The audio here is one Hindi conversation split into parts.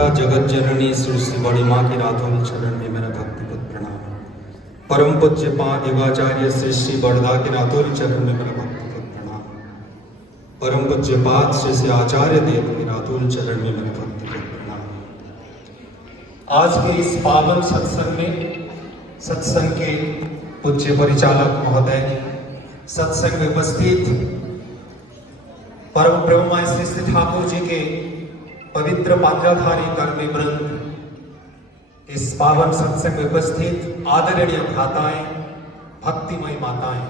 माता जगत जननी श्री बड़ी माँ की रातों चरण में मेरा भक्तिपत प्रणाम। परम पूज्य पाद युगाचार्य श्री श्री बड़दा की रातों चरण में मेरा भक्तिपत प्रणाम। परम पूज्य पाद श्री आचार्य देव की रातों चरण में मेरा भक्तिपत प्रणाम। आज के इस पावन सत्संग में सत्संग के पूज्य परिचालक महोदय, सत्संग में उपस्थित परम ब्रह्मा श्री श्री ठाकुर जी के पवित्र पात्राधारी कर्मी वृंद, इस पावन सत्संग में उपस्थित आदरणीय भ्राताएं, भक्तिमय माताएं,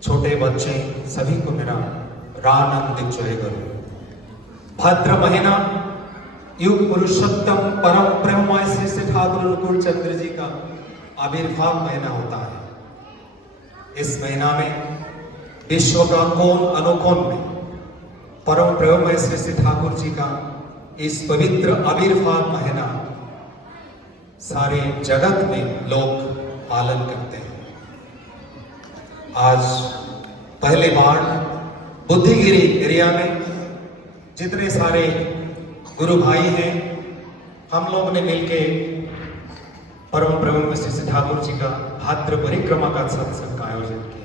छोटे बच्चे, सभी को मेरा रानंदित जय गुरु। भद्र महीना युग पुरुषोत्तम परम ब्रह्मा श्री श्री ठाकुर अनुकूल चंद्र जी का आविर्भाव महीना होता है। इस महीना में विश्व का कोण अनुकोण में परम ब्रह्म श्री श्री ठाकुर जी का इस पवित्र आविर्भाव महीना सारे जगत में लोग पालन करते हैं। आज पहली बार बुद्धिगिरी एरिया में जितने सारे गुरु भाई हैं, हम लोग ने मिलके परम ब्रह्म श्री श्री ठाकुर जी का भाद्र परिक्रमा का सत्संग का आयोजन किया।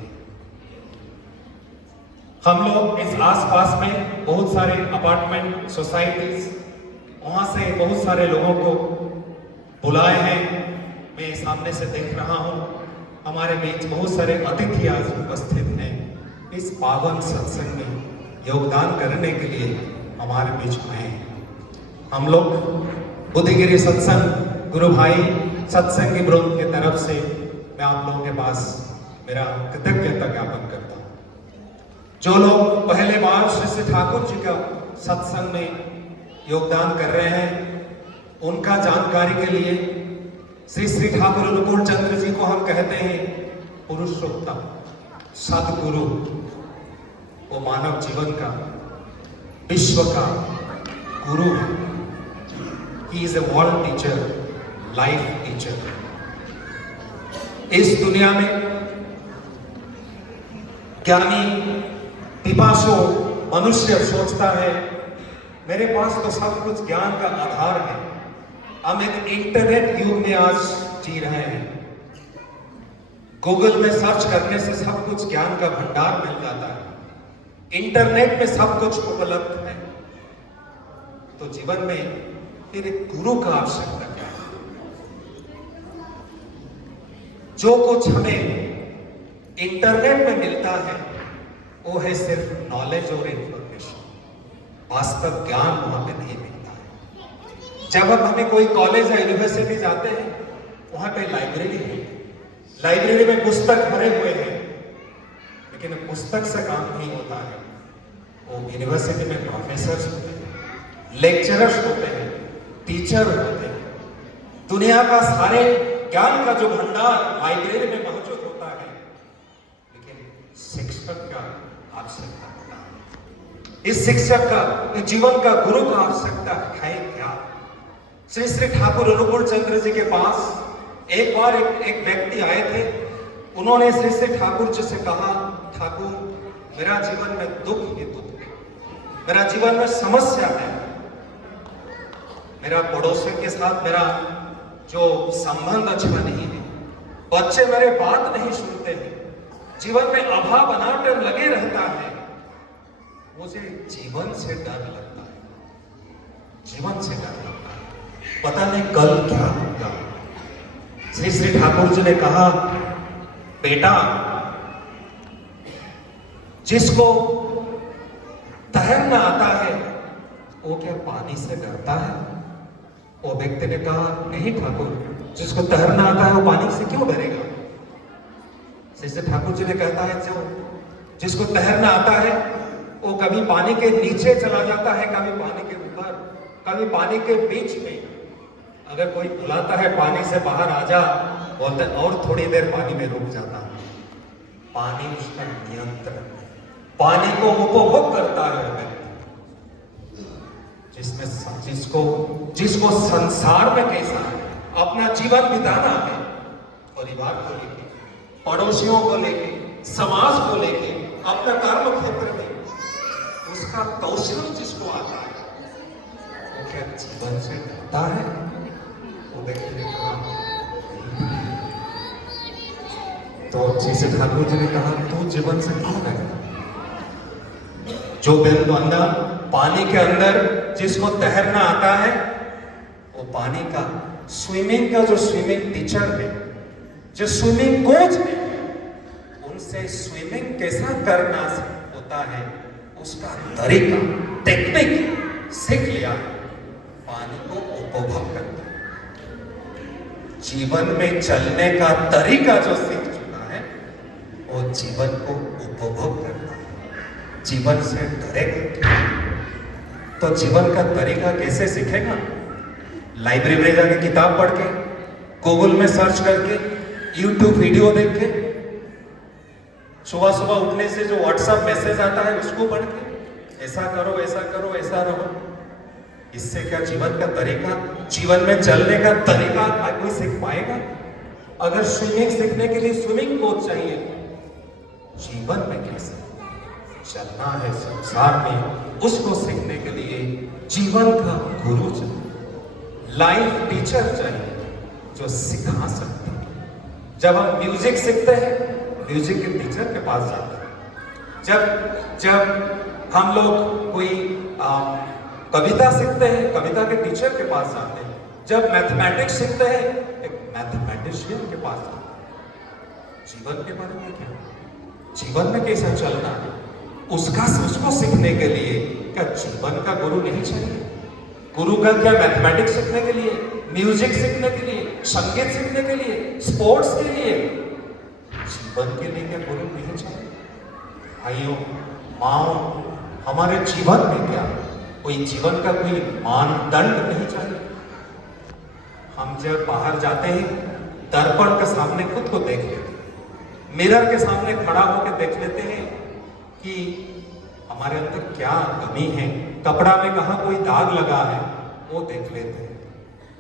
हम लोग इस आसपास में बहुत सारे अपार्टमेंट सोसाइटीज, वहां से बहुत सारे लोगों को बुलाए हैं। मैं सामने से देख रहा हूं, हमारे बीच बहुत सारे अतिथि आज उपस्थित हैं। इस पावन सत्संग में योगदान करने के लिए हमारे बीच आए हैं। हम लोग बुद्धिगिरी सत्संग गुरु भाई सत्संगी वृंद की तरफ से मैं आप लोगों के पास मेरा कृतज्ञता ज्ञापन करता हूं। जो लोग पहले बार श्री श्री ठाकुर जी का सत्संग में योगदान कर रहे हैं, उनका जानकारी के लिए श्री श्री ठाकुर अनुकूल चंद्र जी को हम कहते हैं पुरुषोत्तम सदगुरु। वो मानव जीवन का, विश्व का गुरु है। He is a world teacher, life teacher. इस दुनिया में ज्ञानी पिपासु मनुष्य सोचता है मेरे पास तो सब कुछ ज्ञान का आधार है। हम एक इंटरनेट युग में आज जी रहे हैं। गूगल में सर्च करने से सब कुछ ज्ञान का भंडार मिल जाता है। इंटरनेट में सब कुछ उपलब्ध है। तो जीवन में फिर एक गुरु का आवश्यकता क्या है? जो कुछ हमें इंटरनेट में मिलता है वो है सिर्फ नॉलेज और इंफॉर्मेशन। वास्तव ज्ञान वहां पे नहीं मिलता है। जब हम हमें कोई कॉलेज या यूनिवर्सिटी जाते हैं, वहां पे लाइब्रेरी है। लाइब्रेरी में पुस्तक भरे हुए हैं, लेकिन पुस्तक से काम नहीं होता है। वो यूनिवर्सिटी में प्रोफेसर होते हैं, लेक्चरर्स होते हैं, टीचर होते हैं। दुनिया का सारे ज्ञान का जो भंडार लाइब्रेरी में मौजूद होता है, लेकिन शिक्षक का आवश्यकता होता है। इस शिक्षक का, जीवन का गुरु का आवश्यकता है क्या? श्री श्री ठाकुर अनुकूल चंद्र जी के पास एक बार एक व्यक्ति आए थे। उन्होंने श्री श्री ठाकुर जी से कहा, ठाकुर मेरा जीवन में दुख ही दुख है, मेरा जीवन में समस्या है। मेरा पड़ोसियों के साथ मेरा जो संबंध अच्छा नहीं है, बच्चे मेरे बात नहीं सुनते हैं, जीवन में अभाव अनाटन लगे रहता है। मुझे जीवन से डर लगता है, जीवन से डर लगता है। पता नहीं कल क्या होगा। श्री श्री ठाकुर जी ने कहा, बेटा जिसको तैरना आता है वो क्या पानी से डरता है? वो व्यक्ति ने कहा, नहीं ठाकुर, जिसको तैरना आता है वो पानी से क्यों डरेगा? श्री ठाकुर जी ने कहता है, जो जिसको तैरना आता है वो कभी पानी के नीचे चला जाता है, कभी पानी के ऊपर, कभी पानी के बीच में। अगर कोई बुलाता है पानी से बाहर आ जा, बोलते और थोड़ी देर पानी में रुक जाता है। पानी उसका नियंत्रण, पानी को उपभोग करता है। जिसको संसार में कैसा है अपना जीवन बिताना है, परिवार को लेके, पड़ोसियों को लेके, समाज को लेके, अपना कर्म क्षेत्र में उसका कौशल जिसको आता है क्या जीवन से डरता है? वो व्यक्ति ने कहा तो श्री श्री ठाकुर जी ने कहा तू जीवन से क्यों डरेगा? जो बंदा पानी के अंदर जिसको तैरना आता है, वो पानी का स्विमिंग का जो स्विमिंग टीचर है, जो स्विमिंग कोच है, उनसे स्विमिंग कैसा करना होता है उसका तरीका, टेक्निक सीख लिया, पानी को उपभोग करता है। जीवन में चलने का तरीका जो सीख चुका है वो जीवन को उपभोग करता है, जीवन से डरेगा। तो जीवन का तरीका कैसे सीखेगा? लाइब्रेरी में जाके किताब पढ़ के, गूगल में सर्च करके, यूट्यूब वीडियो देख के, सुबह सुबह उठने से जो व्हाट्सएप मैसेज आता है उसको पढ़ के, ऐसा करो ऐसा करो ऐसा रहो। इससे क्या जीवन का तरीका, जीवन में चलने का तरीका कोई सीख पाएगा? अगर स्विमिंग सीखने के लिए स्विमिंग कोच चाहिए, जीवन में कैसे चलना है संसार में, उसको सीखने के लिए जीवन का गुरु चाहिए, लाइफ टीचर चाहिए जो सिखा सकते हैं। जब हम म्यूजिक सीखते हैं, म्यूजिक के टीचर के पास जाते हैं। जब हम लोग कोई कविता सीखते हैं, कविता के टीचर के पास जाते हैं। जब मैथमेटिक्स सीखते हैं, एक मैथमेटिशियन के पास जाते हैं। जीवन के बारे में क्या, जीवन में कैसा चलना है, उसको सीखने के लिए क्या जीवन का गुरु नहीं चाहिए? गुरु का क्या मैथमेटिक्स सीखने के लिए, म्यूजिक सीखने के लिए, संगीत सीखने के लिए, स्पोर्ट्स के लिए, जीवन के लिए क्या गुरु नहीं चाहिए? भाइयों माओ, हमारे जीवन में क्या कोई जीवन का कोई मानदंड नहीं चाहिए? हम जब बाहर जाते हैं, दर्पण के सामने खुद को देख लेते हैं, मिरर के सामने खड़ा होकर देख लेते हैं कि हमारे अंदर क्या कमी है, कपड़ा में कहाँ कोई दाग लगा है, वो देख लेते हैं।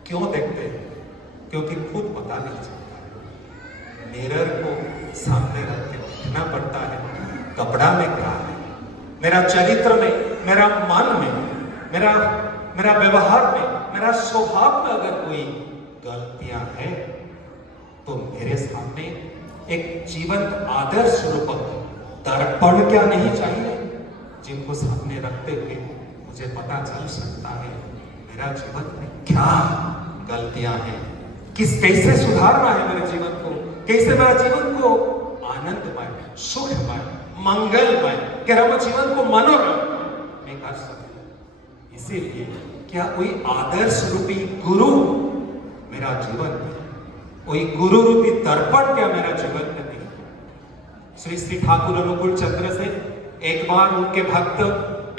क्यों देखते हैं? क्योंकि खुद पता नहीं चलता। मिरर को सामने रख के देखना पड़ता है, कपड़ा में क्या है, मेरा चरित्र में, मेरा मन में, मेरा व्यवहार में, मेरा स्वभाव में अगर कोई गलतियां हैं तो मेरे सामने एक जीवंत आदर्श रूपक दर्पण क्या नहीं चाहिए, जिनको सामने रखते हुए मुझे पता चल सकता है मेरा जीवन में क्या गलतियां हैं, कैसे सुधारना है मेरे जीवन को, कैसे मेरा जीवन को आनंदमय, सुखमय, मंगलमय, मेरा जीवन को मनोरम मैं कर सकूं। इसीलिए क्या कोई आदर्श रूपी गुरु मेरा जीवन में, कोई गुरु रूपी दर्पण क्या मेरा जीवन में नहीं? श्री श्री ठाकुर अनुकूल चंद्र से एक बार उनके भक्त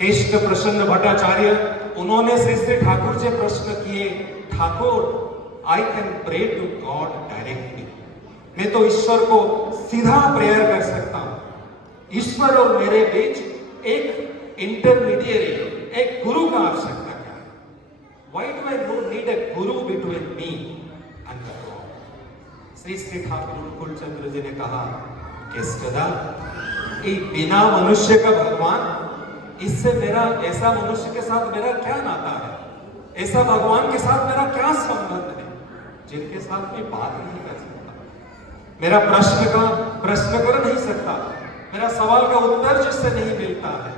केशव प्रसन्न भट्टाचार्य, उन्होंने श्री श्री ठाकुर से प्रश्न किए, Thakur I can pray to God directly, मैं तो ईश्वर को सीधा प्रेयर कर सकता हूं, ईश्वर और मेरे बीच एक इंटरमीडिएट, एक गुरु का आवश्यकता क्या है? Why do I don't need a guru between me and God? Shri Shri Thakur Anukul Chandra जी ने कहा, केशवदा, बिना मनुष्य का भगवान, इससे मेरा, ऐसा मनुष्य के साथ मेरा क्या नाता है, ऐसा भगवान के साथ मेरा क्या संबंध है जिनके साथ मैं बात नहीं कर सकता, मेरा प्रश्न कर नहीं सकता, मेरा सवाल का उत्तर जिससे नहीं मिलता है।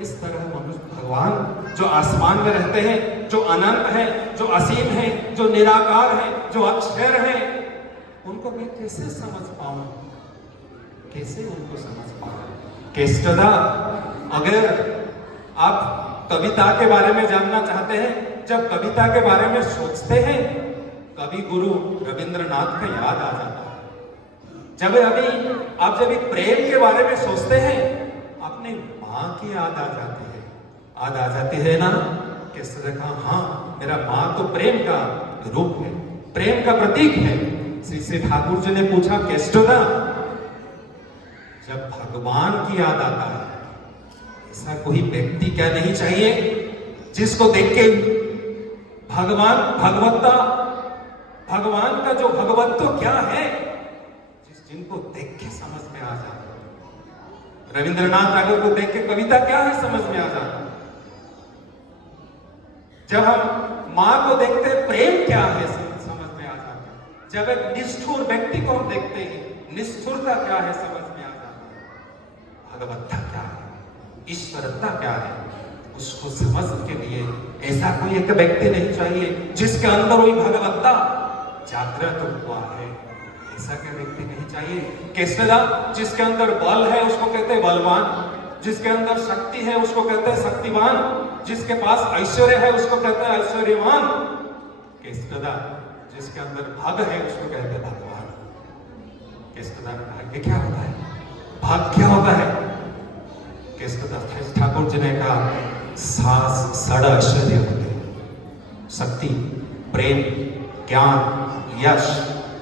इस तरह मनुष्य, भगवान जो आसमान में रहते हैं, जो अनंत है, जो असीम है, जो निराकार है, जो अक्षर है, उनको मैं कैसे समझ पाऊं, कैसे उनको समझ पाऊं? केशवदा, अगर आप कविता के बारे में जानना चाहते हैं, जब कविता के बारे में सोचते हैं, कभी गुरु रविंद्रनाथ का याद आ जाता है। आप जब प्रेम के बारे में सोचते हैं, अपने माँ की याद आ जाती है ना? केशवदा कहा, हाँ, मेरा माँ तो प्रेम का रूप है, प्रेम का प्रतीक है। श्री श्री ठाकुर जी ने पूछा, केशवदा, जब भगवान की याद आता है, ऐसा कोई व्यक्ति क्या नहीं चाहिए जिसको देख के भगवान का जो भगवत्व क्या है, जिनको देख के समझ में आ जाता। रविंद्रनाथ टैगोर को देख के कविता क्या है समझ में आ जाता। जब हम माँ को देखते हैं, प्रेम क्या है समझ में आ जाता है। जब एक निष्ठुर व्यक्ति को हम देखते हैं, निष्ठुरता क्या है समझ में आ जाता है। भगवत्ता क्या है, ईश्वरता क्या है, उसको समझ के लिए ऐसा कोई एक व्यक्ति नहीं चाहिए जिसके अंदर वही भगवत्ता जागृत हुआ है। ऐसा कोई व्यक्ति नहीं चाहिए। केसरदा जिसके अंदर बल है उसको कहते हैं बलवान, जिसके अंदर शक्ति है उसको कहते हैं शक्तिवान, जिसके पास ऐश्वर्य है उसको कहते हैं ऐश्वर्यवान। केसरदा जिसके अंदर भाग है उसको कहते हैं भगवान। केसरदा में भाग्य क्या होता है, भाग क्या होता है? केसरदा ठाकुर जी ने कहा सास सड़ ऐश्वर्य होते, शक्ति, प्रेम, ज्ञान, यश,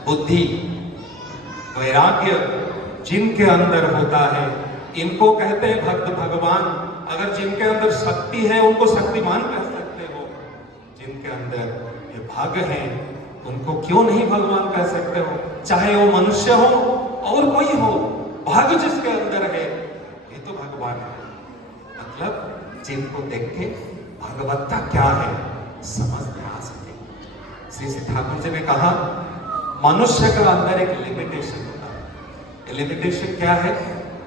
बुद्धि, वैराग्य जिनके अंदर होता है इनको कहते हैं भक्त भगवान। अगर जिनके अंदर शक्ति है उनको शक्तिमान कह सकते हो, जिनके अंदर ये भाग है उनको क्यों नहीं भगवान कह सकते हो? चाहे वो मनुष्य हो और कोई हो, भाग जिसके अंदर है ये तो भगवान है। मतलब जिनको देख के भगवत्ता क्या है समझ में आ सके। श्री ठाकुर जी ने कहा मनुष्य का अंदर एक लिमिटेशन होता है। लिमिटेशन क्या है?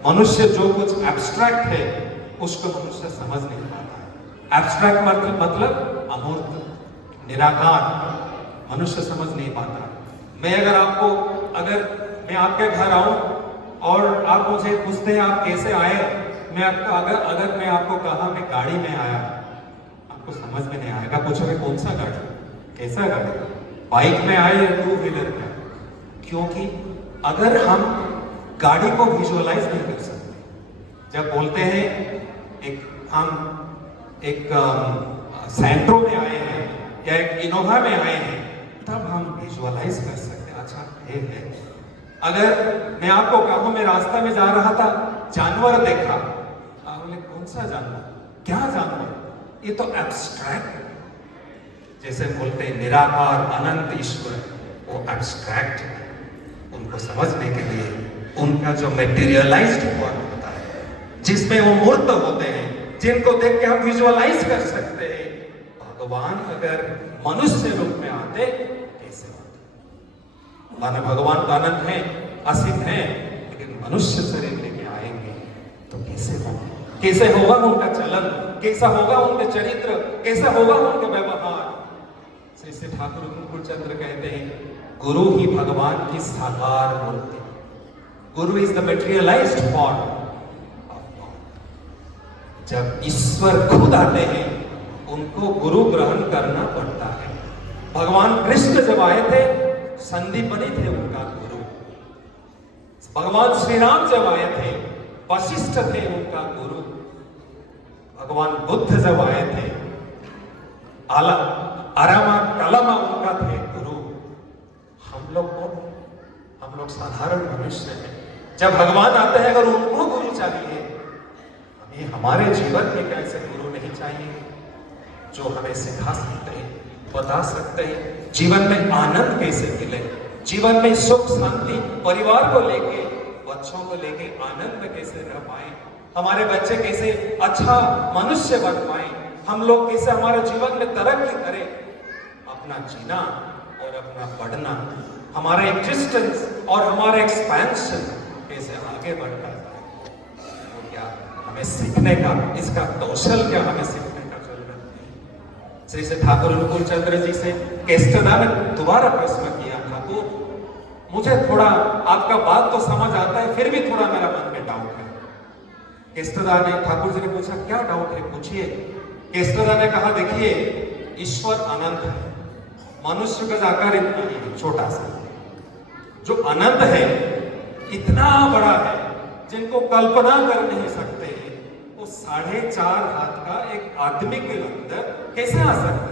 मनुष्य जो कुछ एब्स्ट्रैक्ट है उसको मनुष्य समझ नहीं पाता है। एब्स्ट्रैक्ट मतलब अमूर्त, निराकार, मनुष्य समझ नहीं पाता। मैं आपके घर आऊं और आप मुझे पूछते हैं आप कैसे आए, मैं आपको अगर मैं आपको कहा मैं गाड़ी में आया, आपको समझ में नहीं आएगा। पूछोगे कौन सा गाड़ी, कैसा गाड़ी, बाइक में आए या टू व्हीलर में? क्योंकि अगर हम गाड़ी को विजुअलाइज नहीं कर सकते, जब बोलते हैं हम एक सेंट्रो में आए हैं या एक इनोवा में आए हैं, तब हम विजुअलाइज कर सकते हैं अच्छा है। अगर मैं आपको कहूं मैं रास्ता में जा रहा था, जानवर देखा, आप बोले कौन सा जानवर, क्या जानवर? ये तो एब्स्ट्रैक्ट, जैसे बोलते हैं निराकार अनंत ईश्वर, वो एब्स्ट्रैक्ट है। उनको समझने के लिए उनका जो मेटीरियलाइज्ड फॉर्म होता है, जिसमें वो मूर्त होते हैं, जिनको देख के हम विजुअलाइज कर सकते हैं। भगवान अगर मनुष्य रूप में आते कैसे होते? माने भगवान का आनंद है, असीम है, लेकिन मनुष्य शरीर लेके आएंगे तो कैसे होगा? कैसे होगा उनका चलन, कैसा होगा उनके चरित्र, कैसा होगा उनका व्यवहार? श्री ठाकुर मुकुल चंद्र कहते हैं गुरु ही भगवान की साकार मूर्ति, guru is the materialised form of God. जब ईश्वर खुद आते हैं उनको गुरु ग्रहण करना पड़ता है। भगवान कृष्ण जब आए थे संदीपनी थे उनका गुरु। भगवान श्री राम जब आए थे वशिष्ठ थे उनका गुरु। भगवान बुद्ध जब आए थे आरामा कलमा उनका थे गुरु। हम लोग साधारण मनुष्य हैं। जब भगवान आते हैं अगर उनको गुरु चाहिए, हमें हमारे जीवन में कैसे गुरु नहीं चाहिए जो हमें सिखा सकते हैं, बता सकते हैं जीवन में आनंद कैसे मिले, जीवन में सुख शांति, परिवार को लेके, बच्चों को लेके आनंद में कैसे रह पाए, हमारे बच्चे कैसे अच्छा मनुष्य बन पाए, हम लोग कैसे हमारे जीवन में तरक्की करें, अपना जीना और अपना बढ़ना, हमारा एग्जिस्टेंस और हमारा एक्सपेंशन कैसे आगे बढ़ता है, तो क्या हमें सीखने का, इसका कौशल क्या हमें सीखने का जरूरत है। श्री ठाकुर अनुकूल चंद्र जी से केस्टदा ने दोबारा प्रश्न किया, ठाकुर मुझे थोड़ा आपका बात तो समझ आता है, फिर भी थोड़ा मेरा मन में डाउट है। केस्टदा ने ठाकुर जी ने पूछा क्या डाउट है, पूछिए। केस्टदा ने कहा देखिए ईश्वर अनंत है, मनुष्य का आकार इतना ही है, छोटा सा, जो अनंत है इतना बड़ा है जिनको कल्पना कर नहीं सकते हैं, वो 4.5 हाथ का एक आदमी के अंदर कैसे आ सकता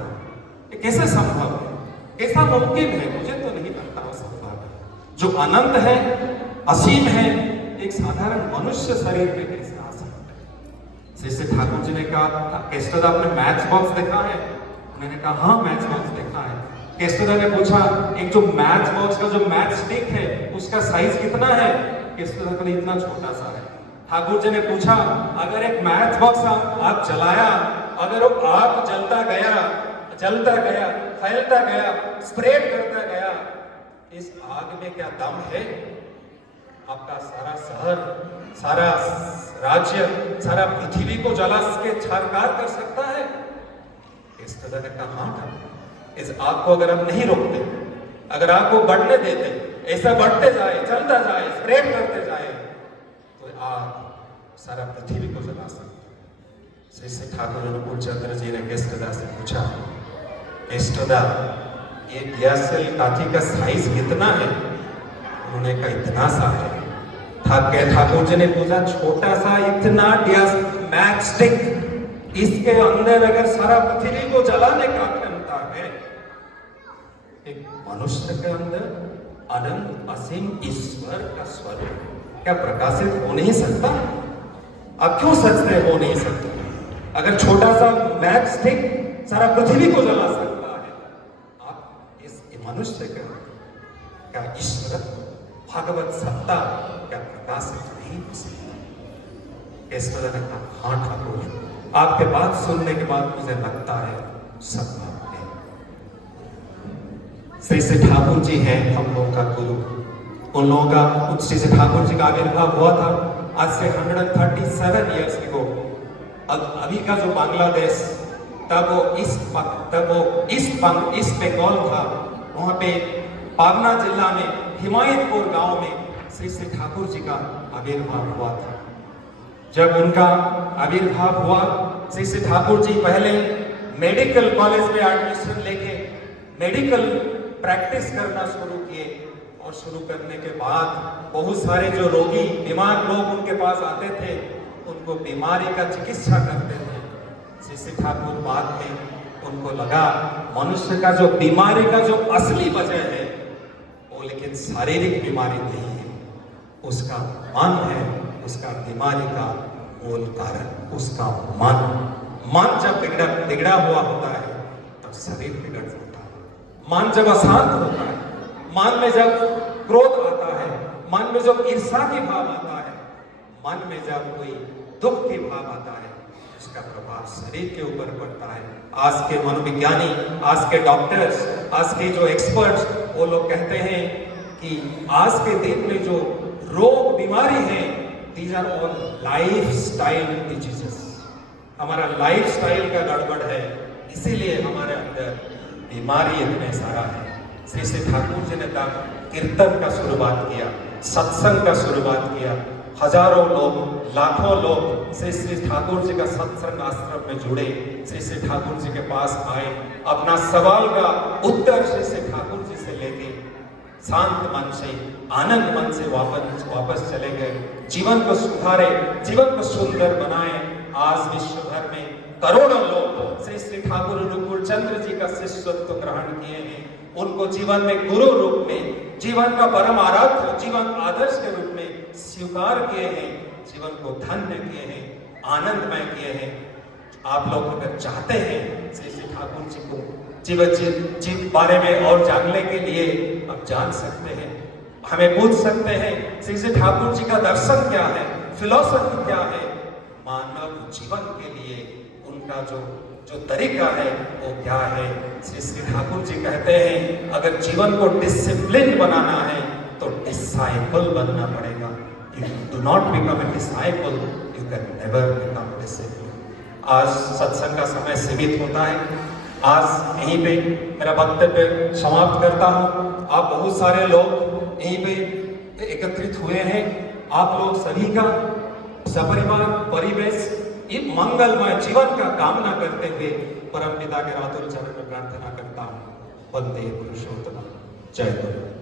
है, कैसे संभव है, कैसा मुमकिन है? मुझे तो नहीं लगता वो संभव है। जो अनंत है, असीम है, एक साधारण मनुष्य शरीर में कैसे आ सकता है? श्री ठाकुर जी ने कहा केस्टदा आपने मैच बॉक्स देखा है? उन्होंने कहा हाँ मैच बॉक्स देखा है। केस्टदा ने पूछा एक जो मैच बॉक्स का जो मैच स्टिक है उसका साइज कितना है? केस्टदा का इतना छोटा सा है। ठाकुर जी ने पूछा अगर एक मैच बॉक्स आप जलाया, अगर वो आग जलता गया जलता गया, फैलता गया, स्प्रेड करता गया। इस आग में क्या दम है? आपका सारा शहर, सारा राज्य, सारा पृथ्वी को जला के छारखार कर सकता है? इस तरह का हाँ था। इस आग को अगर हम नहीं रोकते, अगर आग को बढ़ने देते, ऐसा बढ़ते जाए, चलता जाए, स्प्रेड करते जाए, तो आग सारा पृथ्वी को जला सकता है। श्री श्री ठाकुर अनुकूल चंद्र जी ने केष्टदा से पूछा, केष्टदा, ये ग्यासल काठी का साइज कितना है? उन्होंने कहा इतना सा है। ठाकुर जी ने पूछा, छोटा सा इतना मैच स्टिक, इसके अंदर अगर सारा पृथ्वी को जलाने का क्षमता है, एक मनुष्य के अंदर अनंत असीम ईश्वर का स्वरूप क्या प्रकाशित हो नहीं सकता? आप क्यों सोचते हो नहीं सकता? अगर छोटा सा मैच स्टिक सारा पृथ्वी को जला सकता है, आप इस मनुष्य का क्या ईश्वर भगवत सत्ता क्या प्रकाशित नहीं हो सकती? इस तरह का हाँ ठाकुर, आपके बात सुनने के बाद मुझे लगता है सब बात है। श्री श्री ठाकुर जी हैं हम लोगों का गुरु। उन लोगों का श्री श्री ठाकुर जी का आविर्भाव हुआ था आज से 137 ईयर्स को। अभी का जो बांग्लादेश, तब वो ईस्ट बंगाल था। वहां पे पाबना जिला में हिमायतपुर गांव में श्री श्री ठाकुर जी का आविर्भाव हुआ था। जब उनका आविर्भाव हुआ, श्री श्री ठाकुर जी पहले मेडिकल कॉलेज में एडमिशन लेके मेडिकल प्रैक्टिस करना शुरू किए, और शुरू करने के बाद बहुत सारे जो रोगी, बीमार लोग उनके पास आते थे, उनको बीमारी का चिकित्सा करते थे। श्री श्री ठाकुर बाद में उनको लगा मनुष्य का जो बीमारी का जो असली वजह है वो लेकिन शारीरिक बीमारी नहीं है, उसका मन है, उसका बीमारी का मूल कारण उसका मन जब बिगड़ा हुआ होता है तब शरीर बिगड़ जाता है। मन जब अशांत होता है, मन में जब क्रोध आता है, मन में जब ईर्ष्या की भाव आता है, मन में जब कोई दुख की भाव आता है, उसका प्रभाव शरीर के ऊपर पड़ता है। आज के मनोविज्ञानी, आज के डॉक्टर्स, आज के जो एक्सपर्ट्स, वो लोग कहते हैं कि आज के दिन में जो रोग बीमारी है, these are all lifestyle diseases. हमारा लाइफस्टाइल का गड़बड़ है, इसीलिए हमारे अंदर बीमारी इतने सारा है। श्री श्री ठाकुर जी ने तब कीर्तन का शुरुआत किया, सत्संग का शुरुआत किया। हजारों लोग, लाखों लोग श्री श्री ठाकुर जी का सत्संग आश्रम में जुड़े, श्री श्री ठाकुर जी के पास आए, अपना सवाल का उत्तर श्री श्री ठाकुर जी से लेके शांत मन से, आनंद मन से वापस चले गए। जीवन को सुधारे, जीवन को सुंदर बनाए। आज विश्व भर में करोड़ों लोग श्री श्री ठाकुर अनुकूल चंद्र जी का शिष्यत्व ग्रहण किए हैं। उनको जीवन में गुरु रूप में, जीवन का परम आराध्य, जीवन आदर्श के रूप में स्वीकार किए हैं, जीवन को धन्य किए हैं, आनंदमय किए हैं। आप लोग अगर चाहते हैं श्री श्री ठाकुर जी को जीव बारे में और जानने के लिए आप जान सकते हैं, हमें पूछ सकते हैं श्री श्री ठाकुर जी का दर्शन क्या है, फिलॉसफी क्या है, मानव जीवन के लिए उनका जो तरीका है वो क्या है। श्री श्री ठाकुर जी कहते हैं अगर जीवन को डिसिप्लिन बनाना है तो डिसाइपल बनना पड़ेगा। If you do not become a disciple, you can never become a disciple। आज सत्संग का समय सीमित होता है, आज यहीं पे मेरा वक्तव्य समाप्त करता हूँ। आप बहुत सारे लोग यहीं पे एकत्रित हुए हैं, आप लोग सभी का सपरिवार परिवेश एक मंगलमय जीवन का कामना करते हुए परम पिता के रातुल चरण में प्रार्थना करता हूँ। वंदे पुरुषोत्तम। जय गुरु।